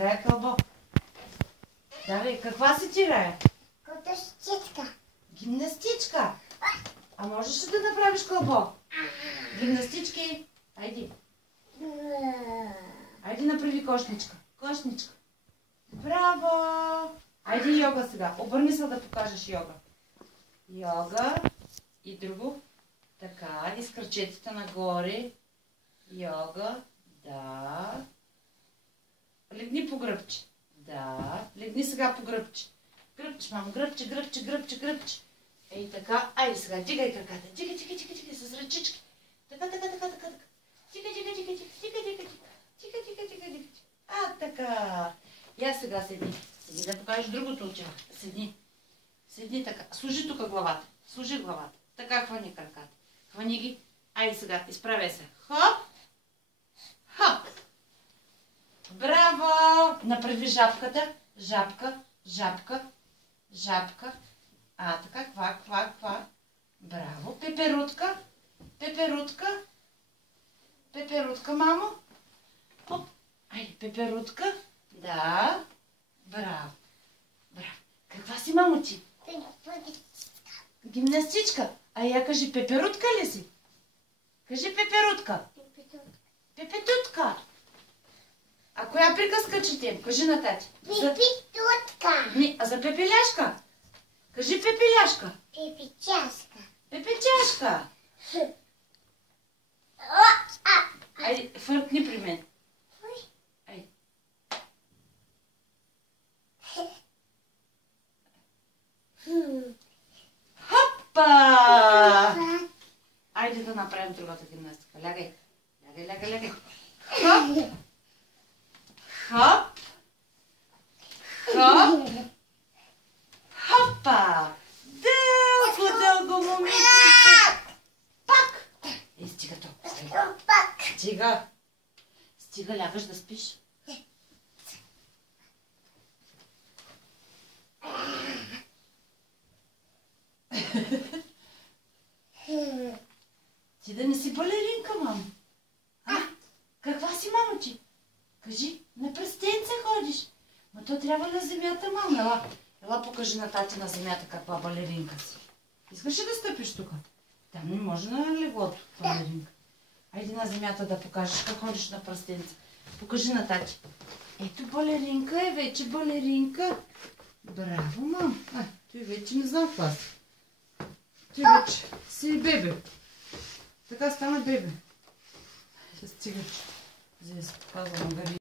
Играе кълбо. Давай, каква си ти играе? Гимнастичка. Гимнастичка. А можеш ли да направиш кълбо? Гимнастички. Айди. Айди направи кошничка. Кошничка. Браво! Айди йога сега. Обърни се да покажеш йога. Йога. И друго. Така. И с кръчетите нагоре. Йога. Да. Легни по гръбче. Да. Легни сега по гръбче. Гръбче, мамо. Гръбче, гръбче, гръбче, гръбче. Ей така. Айде сега. Дигай краката. Дигай, дигай, дигай, дигай. С ръчички. Така, така, така, така. Дигай, дигай, дигай, дигай, дигай, дигай. Дигай, дигай, дигай, дигай. А, така. Я сега седни. Седни да покажеш другото очило. Седни. Седни така. Служи тук главата. Служи главата. Така хвани краката. Хвани ги. Айде сега. Изправя се. Хоп. Хоп. Браво! Направи жабката. Жабка. Жабка. Жабка. А, така. Квак, квак, квак. Браво. Пеперутка. Пеперутка. Пеперутка, мамо. Оп. Айде, пеперутка. Да. Браво. Браво. Каква си, мамо, ти? Гимнастичка. А я кажи, пеперутка ли си? Кажи пеперутка. Пепетутка. А коя приказка четем? Кажи на тати. Пепетутка. А за пепеляшка? Кажи пепеляшка. Пепечашка. Пепечашка. Айде, фъркни при мен. Айде. Хопа! Айде да направим другата гимнастика. Лягай. Лягай, лягай, лягай. Хоп. Хоп. Хоп. Хопа! Дълго, дълго, момиченце. Пак! Ей, стига толкова. Пак. Стига. Стига, лягаш да спиш. Ти да не си балеринка, мамо. А? Каква си, мамо, ти? Кажи, на пръстенце ходиш. Ма то трябва на земята, мамо. Ела покажи на тати на земята каква балеринка си. Искаш ли да стъпиш тук? Там не може на леглото балеринка. Айде на земята да покажеш как ходиш на пръстенце. Покажи на тати. Ето балеринка е вече балеринка. Браво, мам. Той вече не знам каква си. Ти вече си бебе. Така стана бебе. Ще стига. За да се показвам на